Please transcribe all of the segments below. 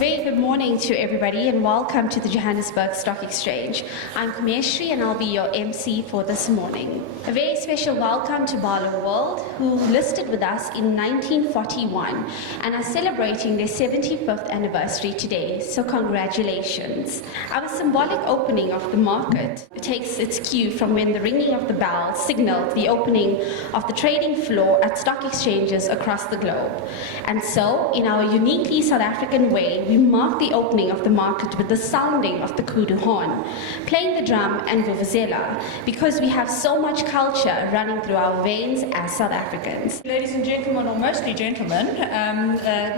very good morning to everybody and welcome to the Johannesburg Stock Exchange. I'm Kumeshri and I'll be your MC for this morning. A very special welcome to Barloworld, who listed with us in 1941 and are celebrating their 75th anniversary today, so congratulations. Our symbolic opening of the market takes its cue from when the ringing of the bell signaled the opening of the trading floor at stock exchanges across the globe. And so, in our uniquely South African way, we mark the opening of the market with the sounding of the kudu horn, playing the drum and vuvuzela, because we have so much culture running through our veins as South Africans. Ladies and gentlemen, or mostly gentlemen,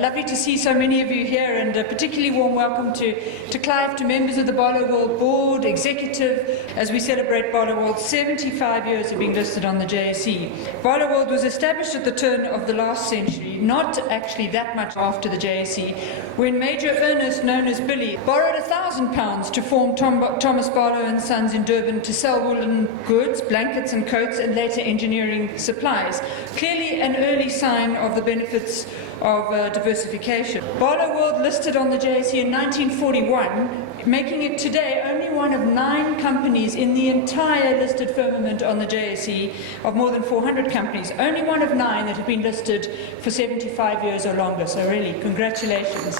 lovely to see so many of you here, and a particularly warm welcome to Clive, to members of the Barloworld board, executive, as we celebrate Barloworld's 75 years of being listed on the JSE. Barloworld was established at the turn of the last century, not actually that much after the JSE, when Major Ernest, known as Billy, borrowed £1,000 to form Thomas Barlow and Sons in Durban to sell woolen goods, blankets and coats, and later engineering supplies. Clearly an early sign of the benefits of diversification. Barloworld listed on the JSE in 1941, making it today only one of 9 companies in the entire listed firmament on the JSE of more than 400 companies. Only one of 9 that have been listed for 75 years or longer, so really, congratulations.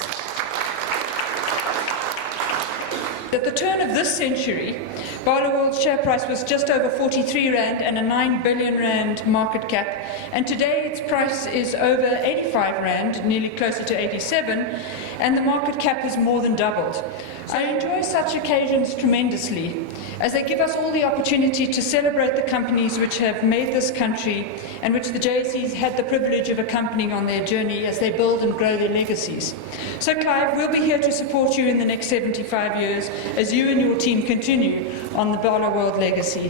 At the turn of this century, Barloworld's share price was just over 43 Rand and a 9 billion Rand market cap, and today its price is over 85 Rand, nearly closer to 87, and the market cap has more than doubled. I enjoy such occasions tremendously, as they give us all the opportunity to celebrate the companies which have made this country and which the JSE's had the privilege of accompanying on their journey as they build and grow their legacies. So Clive, we'll be here to support you in the next 75 years as you and your team continue on the Barloworld legacy.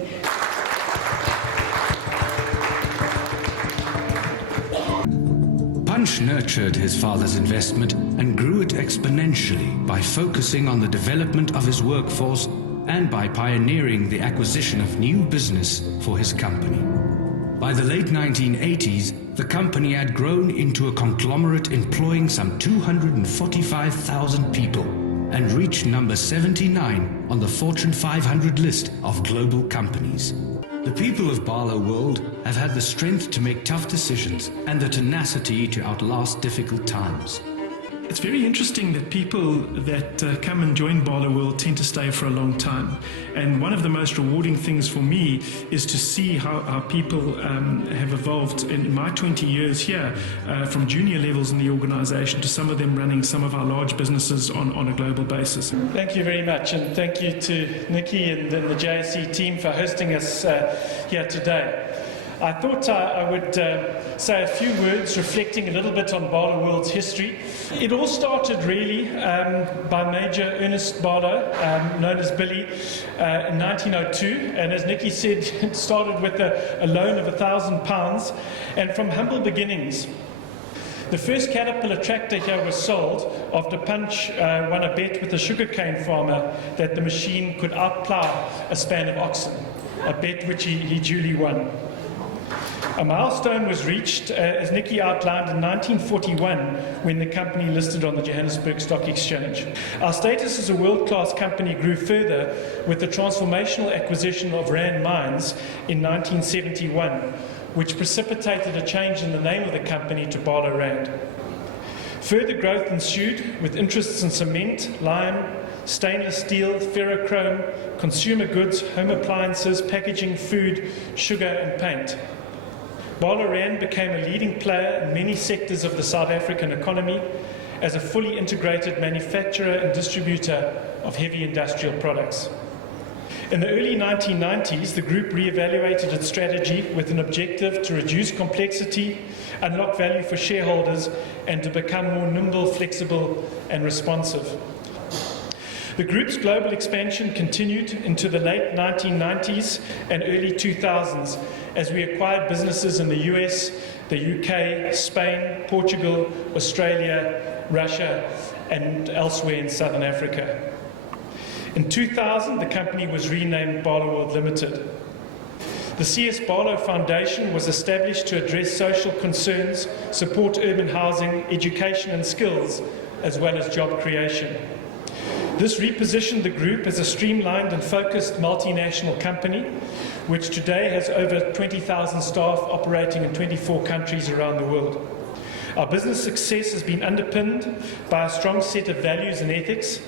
Punch nurtured his father's investment and grew it exponentially by focusing on the development of his workforce and by pioneering the acquisition of new business for his company. By the late 1980s, the company had grown into a conglomerate employing some 245,000 people and reached number 79 on the Fortune 500 list of global companies. The people of Barloworld have had the strength to make tough decisions and the tenacity to outlast difficult times. It's very interesting that people that come and join Barloworld tend to stay for a long time. And one of the most rewarding things for me is to see how people have evolved in my 20 years here, from junior levels in the organization to some of them running some of our large businesses on a global basis. Thank you very much, and thank you to Nikki and the JSE team for hosting us here today. I thought I would say a few words reflecting a little bit on Barloworld's history. It all started really by Major Ernest Barlow, known as Billy, in 1902. And as Nikki said, it started with a loan of £1,000. And from humble beginnings, the first Caterpillar tractor here was sold after Punch won a bet with a sugarcane farmer that the machine could outplough a span of oxen, a bet which he duly won. A milestone was reached, as Nikki outlined, in 1941 when the company listed on the Johannesburg Stock Exchange. Our status as a world-class company grew further with the transformational acquisition of Rand Mines in 1971, which precipitated a change in the name of the company to Barlow Rand. Further growth ensued with interests in cement, lime, stainless steel, ferrochrome, consumer goods, home appliances, packaging, food, sugar and paint. Barlow Rand became a leading player in many sectors of the South African economy as a fully integrated manufacturer and distributor of heavy industrial products. In the early 1990s, the group re-evaluated its strategy with an objective to reduce complexity, unlock value for shareholders, and to become more nimble, flexible, and responsive. The group's global expansion continued into the late 1990s and early 2000s as we acquired businesses in the US, the UK, Spain, Portugal, Australia, Russia, and elsewhere in Southern Africa. In 2000, the company was renamed Barloworld Limited. The C.S. Barlow Foundation was established to address social concerns, support urban housing, education and skills, as well as job creation. This repositioned the group as a streamlined and focused multinational company, which today has over 20,000 staff operating in 24 countries around the world. Our business success has been underpinned by a strong set of values and ethics,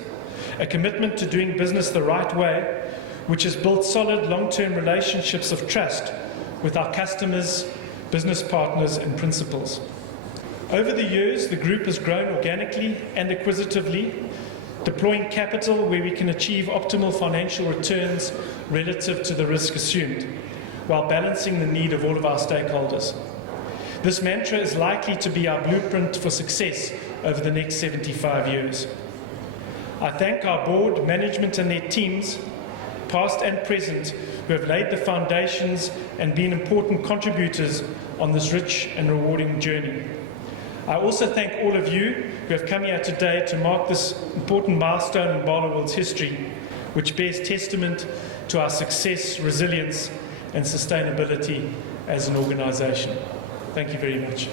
a commitment to doing business the right way, which has built solid long-term relationships of trust with our customers, business partners and principals. Over the years, the group has grown organically and acquisitively, deploying capital where we can achieve optimal financial returns relative to the risk assumed, while balancing the need of all of our stakeholders. This mantra is likely to be our blueprint for success over the next 75 years. I thank our board, management and their teams, past and present, who have laid the foundations and been important contributors on this rich and rewarding journey. I also thank all of you who have come here today to mark this important milestone in Barloworld's history, which bears testament to our success, resilience and sustainability as an organisation. Thank you very much.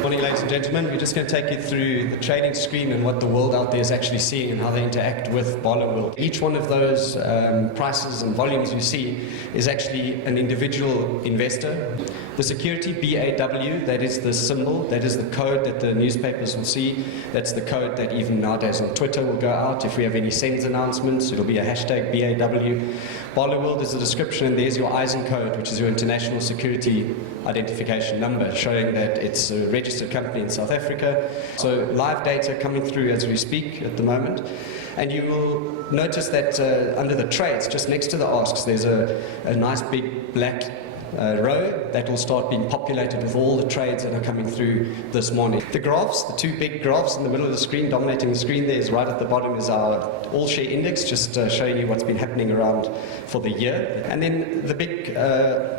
Morning, ladies and gentlemen. We're just going to take you through the trading screen and what the world out there is actually seeing and how they interact with Barloworld. Each one of those prices and volumes you see is actually an individual investor. The security BAW, that is the symbol, that is the code that the newspapers will see. That's the code that even nowadays on Twitter will go out. If we have any sends announcements, it'll be a hashtag BAW. Barloworld is the description, and there's your ISIN code, which is your International Security Identification Number, showing that it's a registered company in South Africa. So live data coming through as we speak at the moment. And you will notice that under the trades, just next to the asks, there's a nice big black row that will start being populated with all the trades that are coming through this morning. The graphs, the two big graphs in the middle of the screen, dominating the screen there, is right at the bottom is our all-share index, just showing you what's been happening around for the year. And then the big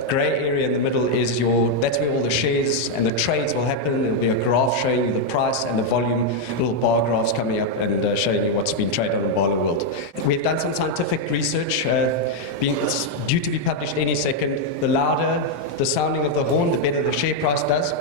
grey area in the middle is that's where all the shares and the trades will happen. There'll be a graph showing you the price and the volume, little bar graphs coming up and showing you what's been traded on Barloworld. We've done some scientific research, it's due to be published any second. The louder the sounding of the horn, the better the share price does.